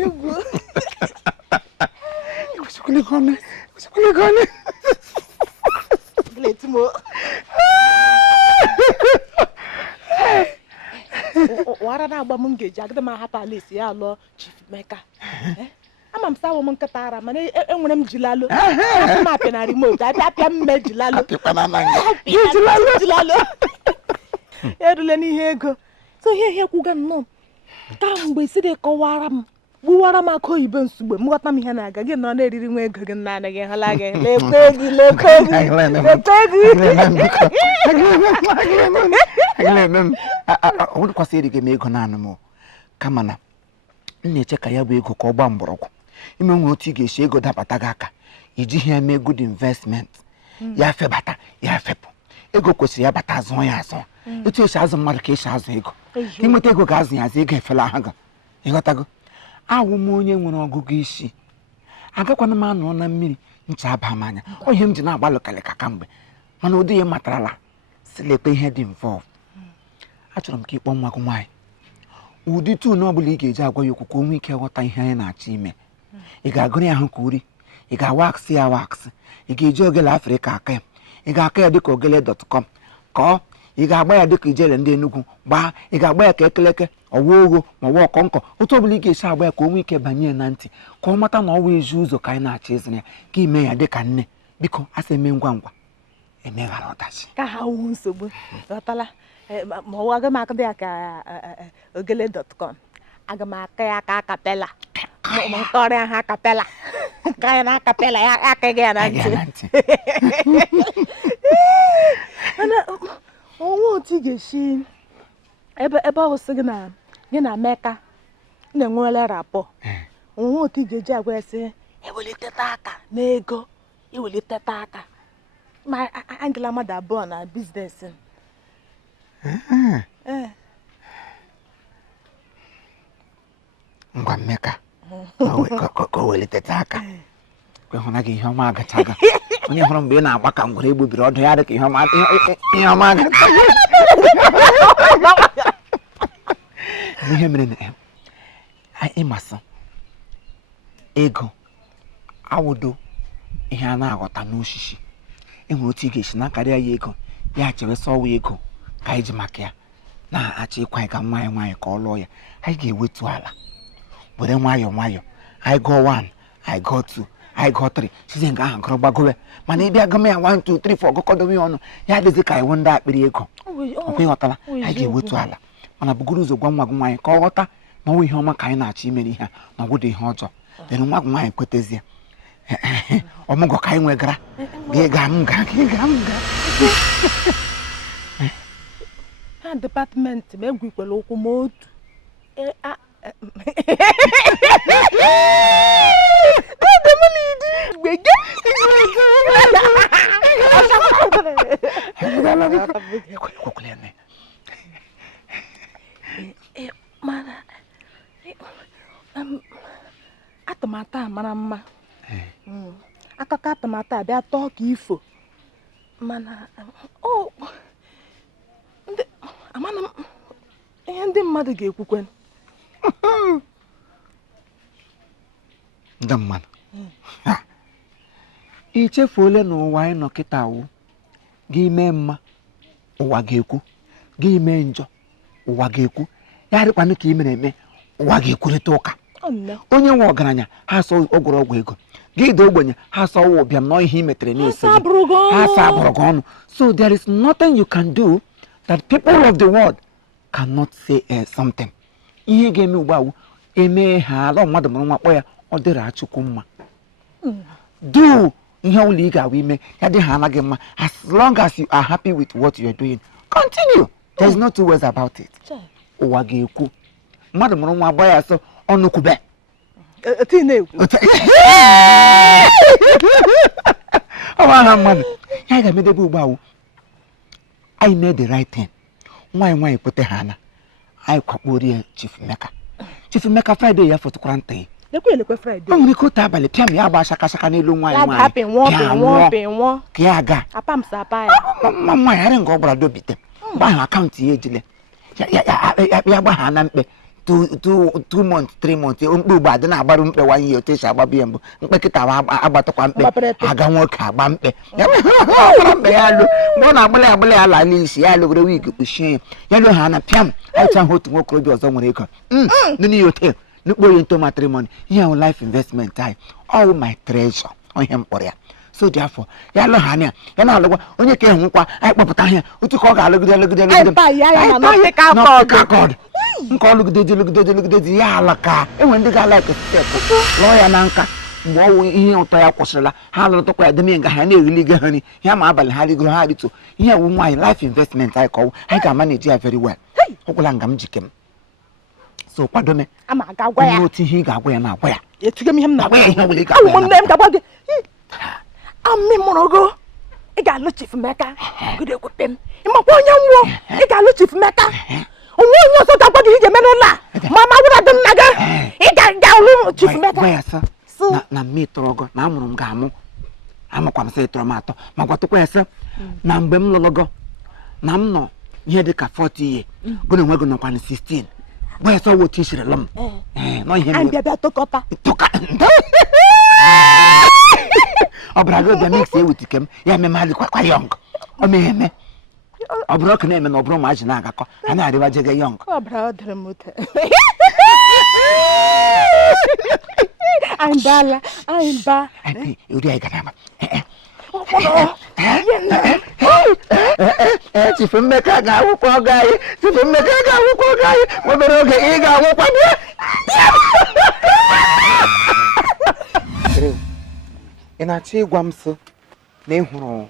Igbo. Gone. Let's move. What are about Munge? Jack the Mahapalace, ya law, Chief Mecca. I'm Sawa Munkatara, man, and when I'm Gilalo, I'm up in a remote. I am Medjilalo. Gilalo. Eduleni Hego. So here, Kugan no. Down we see the Kowaram. Buwara mako iben sube mwata mi hana ga gin no na eriri nwe ego gin na na gin hala ga le I would kwasi dige me ego na animo kama na nneche ka ya bụ ego ka ọgba mgbọrọgwụ ime nwe otu ga esi ego dapata ga aka iji ihe me good investment ya febata ya fepụ ego kwesịrị ya bata azụ ya azụ etu esi azụ mmadụ ka esi azụ ego inweta ego ga azụ ya azụ ego efela ha ga ịghọtago awụ m onye nwere ọgụgụ isi agakwana m anọ na mmiri ncha aba m anya ihe m ji na-agbalụ kalịka kamgbe mana ụdị ya matarala silekpe ihe dị involved achọrọ m ka ịkpọ nwa gị nwaanyị ụdị tune ọ bụla ị ga-eji agwa ya okwu ka o nwee ike ghọta ihe anyị na-achọ ime ị ga-agụrụ ya ahụ ka uri ị ga-awaksị ya waksị ị ga-eji ogele Afrịka aka ya ị ga-aka ya dịka ogele.com ka ị ga-agba ya dịka ijele ndị Enugu gbaa ị ga-agba ya ka ekeleke ọwa ogho ma ọwa ọkọnkọ otu ọbụla ị ga-esi agba ya ka o nwee ike banye na ntị ka ọ mata na ọwa ezi ụzọ ka anyị na-achọ ịzụ ya ka ime ya dịka nne biko asị eme ngwa ngwa emeghara ọdachi ka ha wu nsogbu ghọtala ma ọwa aga m aka dị ya ka ogele.com aga m aka ya ka akapela ma nkọrịa ha akapela ka ya na akapela ya akaghị ya na ntị onwe otu ị ga-esi ebe ọ sị gị na Meka na-enwele rapọ onwe otu ị ga-eji agwa ya sị eweliteta aka n'ego eweliteta aka ma angela mmadụ abụọ na biznes ngwa Meka ka o weliteta aka hụna gị ihe ọma agachaga onye hụrụ mgbe ị na-agba ka ngwere egbubiri ọdụ ya dịka ihe ọma agachaga ihe mere na ịmasị ego awụdo ihe a na-aghọta n'osisi enwere otu ị ga-esi na-akarịa ya ego ya chere sọwa ego ka anyị ji maka ya na-achọ ịkwa ka nwa anyị nwaanyị ka ọ lụọ ya anyị ga-ewetu ala were nwayọọ nwayọọ anyị gụọ 1 anyị gụọ 2 anyị gụọ 3 sizie nke ahụ gụrụ gbagowe mana ịbịa gụma ya 1 2 3 4 gụkọdowe ya ọnụ ya adịghị ka iwu ndị akpịrị ego ọkwa ịghọtala anyị ga-ewetu ala mana bugoro ụzọ gwa nwa gị nwaanyị ka ọ ghọta na ọnwa ihe ọma ka anyị na-achọ imere ihe na ọgwụdụ ihe ọjọọ dere nwa gị nwaanyị kwetezie ọmụgwọ ka anyị nwegara ga m ga ha depatmentị ma egwikwere ụkwụ ma otu mana atụmatụ a mara mma akụkọ atụmatụ a bịa tọọ ka ifo mana amana ihe ndị mmadụ ga-ekwukwe ndị mmadụ ichefuole n'ụwa anyị nọ kịta wụ gị mee mma ụwa ga-ekwu gị mee njọ ụwa ga-ekwu ya dịkwanụ ka ị mere eme ụwa ga-ekwurịta ụka onye nwe ọgaranya ha asọ ọgwụrọgwụ ego gị dị ogbenye ha asọ ọwụ ụbịam na ihe imetere n'isi ha asa abụrụ gị ọnụ so there is nothing you can do that people of the world cannot say something ihe ga-eme ugbu a eme ha ala mmadụ mụrụ nwa kpọ ya ọ dịrị achukwu mma do ihe ọbụla ị ga-awụ ime ya dị ha anaghị mma as long as you are happy with what you are doing continue there is no two ways about it ụwa ga-ekwu mmadụ mụrụ nwa gba ya so ọnụ kwube ọ bụ aha mmadụ ya ga-emedebe ugbu a anyị mee the right thing nwaanyị pụta ha na anyị kwakporo ya Chief Meka Friday ya fọtụkwara ntị o nwere ike otu abalị pịa m ya agba shaka n'elu nwaanyị ka ya aga nwaanyị arị nga ọ gbara dobite mgbe ahụ akaụntụ ya ejile ya gba ha na mkpe 2 months 3 months mkpe ugbo adị na-agbarụ mkpe 1 year otu esi agbabi ya mbụ mkpe kịta agbatakwa mkpe aga nwoke agba mkpe ya gbara mkpe ya alụ mgbe ọ na-agbalị ya ala n'isi ya alụgoro wig kpuchie ya lụ ha na pịam aịcha ha otu nwokorobịa ọzọ nwere ego n'ihi hotel n'ukpo Oriental matrimony ihe ahụ life investment anyị all my treasure ihe mkpọrọ ya so therefore ya lụ ha anya ya na-alụgwa onye ka ịhụ nkwa anyị kpọpụta ihe otu ka ọ ga-alụgide nke ọlụgide ya alaka enwe ndị ga-ala steepụ lụọ ya na nka mgbe ọwụ ihe ụtọ ya kwụsịrịla ha lụrụtụkwa ya deme nga ha na-eriliga ha nri ya ma abalị ha rigoro ha rito ihe wu nwaanyị life investment anyị kọwụ anyị ga-amaneji ya very well ọgwụla nga m jike m so kwadome onye otu ihe ị ga-agwa ya na-agwa ya amị mụrụ go ị ga-alụ Chief Meka gide ekwute m ịmakwa onye nwụọ ị ga-alụ Chief Meka onye ọzọ ga-agwa gị ije mere ụlọ a ma wụra dị nna gị ị ga-alụ Chief Meka na mme tọrọ gọ na amụrụ m ga-amụ amakwa m sị tọrọ m atọ ma gwatụkwa ya sị na mgbe m lụrụ gọ na m nọ ihe dị ka 40 years bụ na enweghị nọkwa na 16 gwa ya sọ wotu isirila m nọ ihe ọ bụrụ agụ bịa mix ewetike m ya eme mmadụ kwakwa yọng ọ mee ọ bụrụ ọkụ na-eme na ọ bụrụ ma ji na-agakọ a na-arịwa jege yọng uri anyị gara ama Chief Meka ga-awụkwa ọgọ anyị Chief Meka ga-awụkwa ọgọ anyị nwebere oge ị ga-awụkwa bịa ị na-achọ ịgwa m sị na ị hụrụ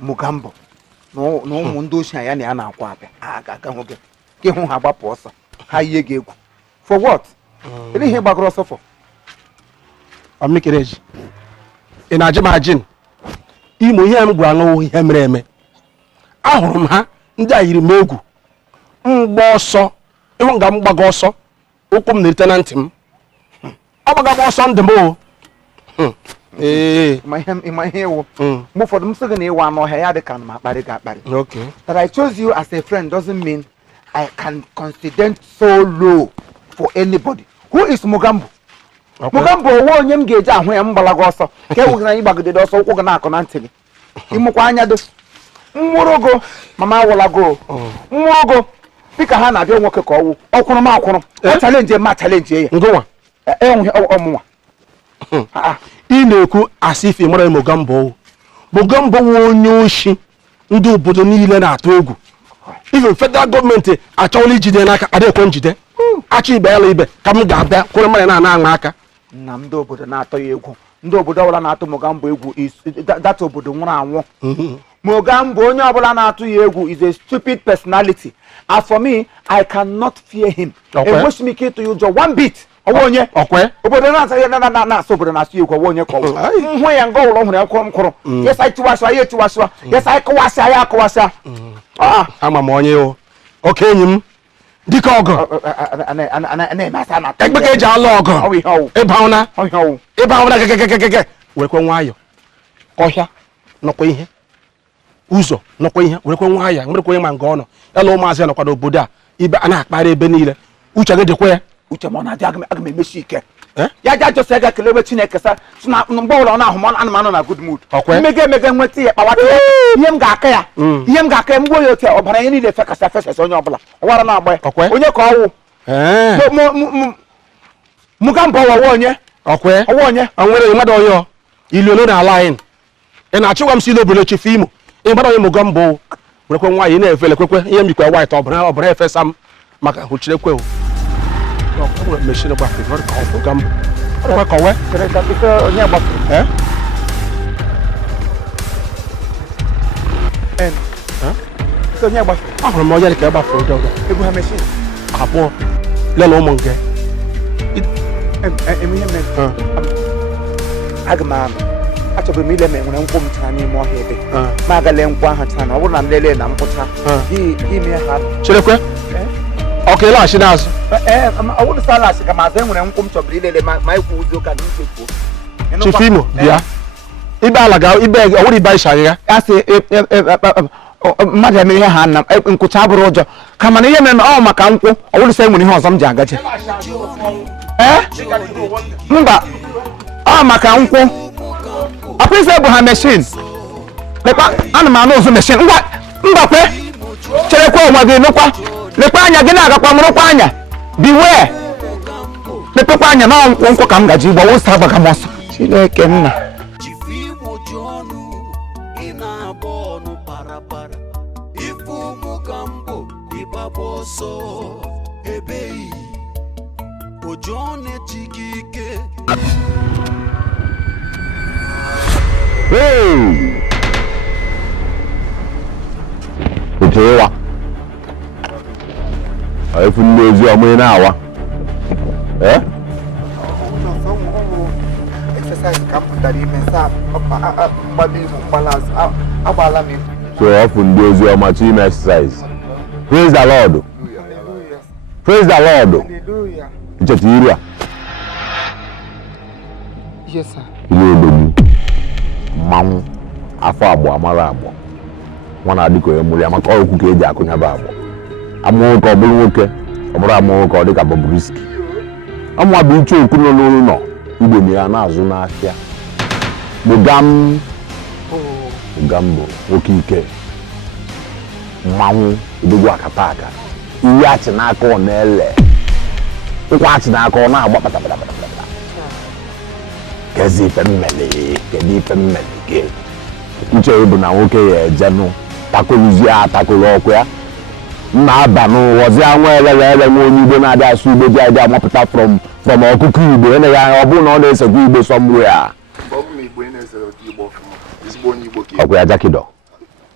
Mogambo na ụmụ ndị ochie ya na ya na-akwa abịa aga hụ gị ka ịhụ ha gbapụ ọsọ ha yie gị egwu for what? Ele ihe gbagoro ọsọ for? Omikereji ị na-ajụ m ajin imo ihe m gwara aṅụ ihe mere eme ahụrụ m ha ndị a yiri m egwu mgba ọsọ ịhụ nga m gbaga ọsọ ụkwụ m na-erite na ntị m ọ gbaga m ọsọ ndị m o ịma ihe iwu mgbe ụfọdụ m sị gị na ịwa anụ ọhịa ya dị ka na akparị ga-akparị that I chose you as a friend doesn't mean I can consider so low for anybody. Who is Mogambo? Mogambo owo onye m ga-eji ahụ ya m gbalaga ọsọ ka e wụgị na ịgbagidede ọsọ ụkwụ gị na-akọ na ntị gị ịmụkwa anya dị nwụrụgo mama awụlago nwụrụgo dịka ha na-abịa nwoke ka ọwụ ọkwụrụ m akwụrụ ma chalenji ya enweghị ọmụnwa ị na-ekwu asị ife mara Mogambo nwe onye oshi ndị obodo niile na-atụ egwu even federal gọọmenti achọwala ijide n'aka adịkwe njide achọ ibe ya ibe ka m ga-abịa kwụrụ mmadụ na-aṅa aka na ndị obodo na-atọ ya egwu ndị obodo ọbụla na-atụ Mogambo egwu data obodo nwụrụ anwụ Mogambo onye ọbụla na-atụ ya egwu is a stupid personality. As for me, I cannot fear him. Enweghị m ike ịtụ ya ụjọ one bit. Ọwụ onye obodo na-asa ya na-asọ obodo na-asụ egwu ọwụ onye kọwụ nhụ ya nga ụlọ hụrụ ya kwụrụ m kwụrụ yes anyị tiwasịa ya etiwasịa yes anyị kọwasịa ya akọwasịa ama m onye o oke enyi m dịka ọgụ egbe ka eji alụ ọgụ ịbaụna gegegegege werekwe nwayọ ọhịa nọkwa ihe ụzọ nọkwa ihe werekwe nwayọ nwerekwe ma nga ọ nọ ya na ụmụazị ya nọkwa n'obodo a ibe a na-akparị ebe niile uche gị dịkwa ya uche m ọ na-adị aga m emechi ike ya ja jọsa ga kelewe Chineke sa na mgbe ụlọ na ahụ m anụmanụ na good mood emege nweta ya kpawata ya ihe m ga-aka ya m gbuo ya otu ọbara ya niile fekasị afesasị onye ọbụla ọwara na-agba ya onye ka ọwụ Mogambo ọwụ onye ọwụ onye nwere mmadụ onye ilu ole na ala anyị ị na-achịgwa m si ile obodo Chief Imo ị gbara onye Mogambo werekwe nwaanyị na-efele kwekwe ihe mikwa white ọbara efesa m maka hụchirekwe machine back for the Mogambo. What ka we? Onye gba. So onye gba. Ahụrụ m onye ka gba for do. Egu ha machine. Apo. Le no mo nge. Emi me. Agma. Achọbụ m ile me nwere nkwụ m taa n'ime ọhịa ebe. Ma aga le nkwụ ahụ taa na ọ bụrụ na m lele na mpụta. Gi me ha. Chirekwe? Okay, la shi nazo. I want to start last kama ze nwere nkwụ m chọbụrụ ilele ma ikwu ụzọ ka n'uche kwuo. Chief Imo bịa. Ibe alaga ibe ọwụrụ ibe isha ya. Asị mmadụ eme ihe ha na nkwụcha abụrụ ụjọ kama na ihe mere ọ maka nkwụ ọ bụrụ sị enwere ihe ọzọ m ji agaje mba ọ maka nkwụ ọkpụisi bụ ha meshin lekwa ana m anụ ụzụ meshin mgbakwe cherekwa onwe gị nụkwa lekwa anya gị na-agakwa mụrụkwa anya biwee mepekwa anya na nkwụ ka m gaji igbo wụsa agbaga m ọsọ Chineke nna Ochewa aifu ndozi ọmụ na-awa exercise ka m pụtara ime saa mgbada ibu balance agbala m so ọfụ ndozi ọma chi ime exercise. Praise the Lord. Praise the Lord. Icheta iri a yes sir ile odogwu mmanwụ afọ abụọ amara abụọ nwa na-adịka onye mụrụ ya maka okwu ka eji akụnyaba abụọ amụọ nwoke ọ bụrụ nwoke ọ bụrụ amụọ nwoke ọ dịka Bobrisky amụọ bụ iche okwu nọ n'ụlọ Igbo na ya na-azụ n'ahịa Mogambo nwoke ike mmanwụ odogwu akata aka ihe achị n'aka ọ na-ele ụkwa achị n'aka ọ na-agba kpatakpatakpata kezi ife mmeli kedu ife mmeli gị uche bụ na nwoke ya ejenụ takoluzie atakolu ọkụ ya na-aba n'ụwọzi anwa ele nwa onye Igbo na-adị asụ Igbo ji adị amapụta from ọkụkọ Igbo eneghi anya ọ bụrụ na ọ na-esekwa Igbo somewhere ọkụ ya jakido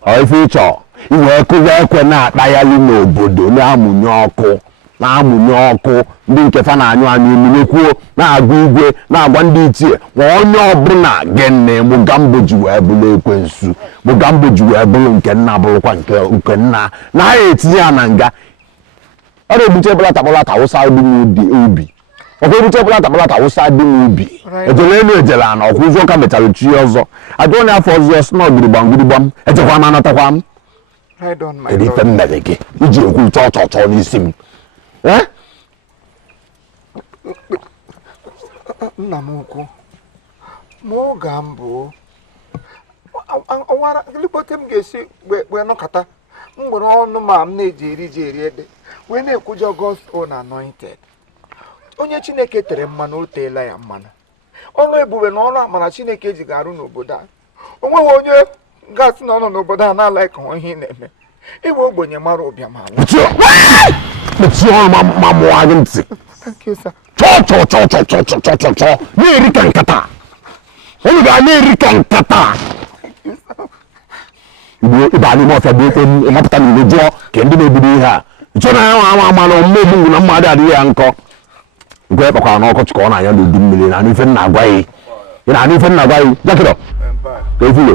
ọ ife ịchọ iwe kụwa ekwe na-akpaghalị n'obodo na-amụnye ọkụ ndị nke fa na-anyụ anyụ emunekwuo na-agụ igwe na-agwa ndị ichie ma onye ọbụla gene Mogambo ji wee bụrụ ekwensu Mogambo ji wee bụrụ nke nna bụrụkwa nke nna na ha etinye ya na nga ọ na-ebute bụlata awụsa dị n'ubi ọkwa ebute bụlata awụsa dị n'ubi ejele elu ejele ana ọkwa ụzọ ka mechara chi ọzọ ajọ onye afọ ọzọ si na ọgirigbam ejekwa m anatakwa m kedu ife mmere gị iji ekwu chọọ n'isi m nna m ukwu Mogambo ọwara gịlịkpote m ga-esi wee nọkọta mgbere ọnụ ma m na-eji eri ede wee na-ekwujọ gospel na anointed onye Chineke tere mmanụ o teela ya mmanụ ọrụ ebube na ọrụ amara Chineke ji ga-arụ n'obodo a onweghị onye gasị na ọnọ n'obodo a na-ala ka ihe ị na-eme iwe ogbenye mara ụbịam ma mụọ gị ntị chọọ na-eri ka nkata onye ga na-eri ka nkata Igbo n'ime ọfịa bụ ekwe ịmapụta n'igwe jụọ ka ndị na-ebido ihe a chọọ na ya ama na ọmụmụ ogbungu na mmadụ adịghị ya nkọ nke ya kpakwara n'ọkọchị ka ọ na-anya n'udu mmiri na n'ife nna agwa ya jakịrọ ka efulo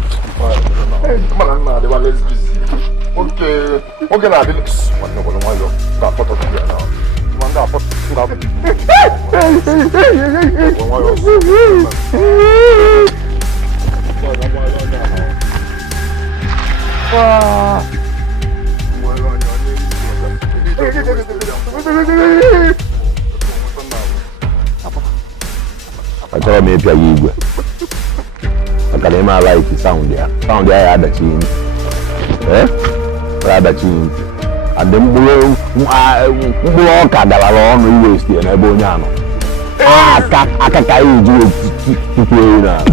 oge na-adị nwanne obodo nwayọ ga-akpọtọ ya na achọrọ m ịpịa ya igwe maka na ime alaiki saụndụ ya ya adachi adị mkpụrụ ọka galara ọnụ iwe site n'ebe onye anọ aka ka anyị ji tupu ewu n'ala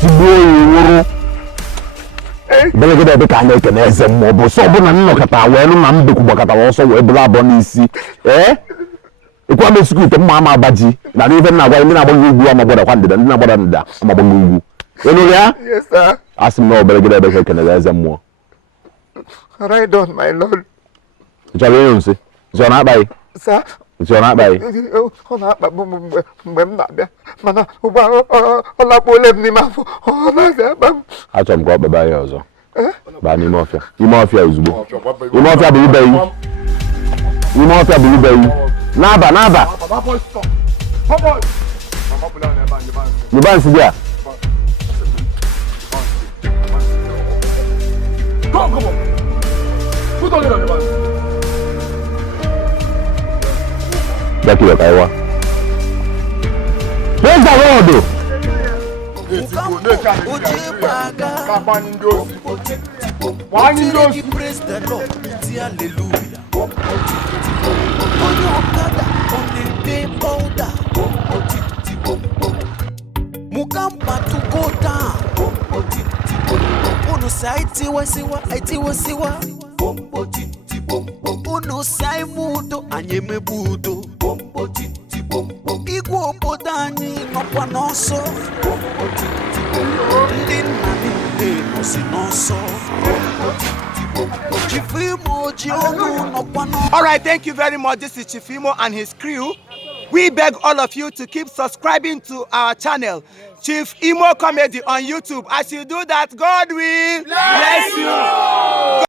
tigbuo ewu nwụrụ belegede ebe ka a na-ekene eze mmụọ bụ sọ ọbụna nnọkọta wee nụ na mbekwu gbakọtara ọsọ wee bụrụ abụọ n'isi ekwe m esiku ite mma ama abaji na n'ife nna agwa ndị na-agbaghị ugwu amagbadakwa ndịda ndị na-agbada ndịda amagbaghị ugwu enụrụ ya asị m na obelegede ebe ka ekenere eze mmụọ right on my lord chọrọ ịnyụ nsị nsị ọ na-akpaghị nsị ọ na-akpaghị ọ na-akpagbu m mgbe m na-abịa mana ụgbọ ọ lakpuola m n'ime afọ ọ na-aza akpa m achọrọ m ka ọ kpaba ya ọzọ baa n'ime ọfịa ozugbo ime ọfịa bụ ibe yi n'aba nyeba nsị dị a Come on. Put on your man. Jackie, look, I want. Where's the road? Praise the Lord. Hallelujah. On your father, on the day older. Mugamba to go down. Uno sai tiwa siwa. Uno sai mudo anyeme budo. Igbo podani nokwa noso. Ndi nani nosi noso. All right, thank you very much. This is Chief Imo and his crew. We beg all of you to keep subscribing to our channel, Chief Imo Comedy on YouTube. As you do that, God will bless you.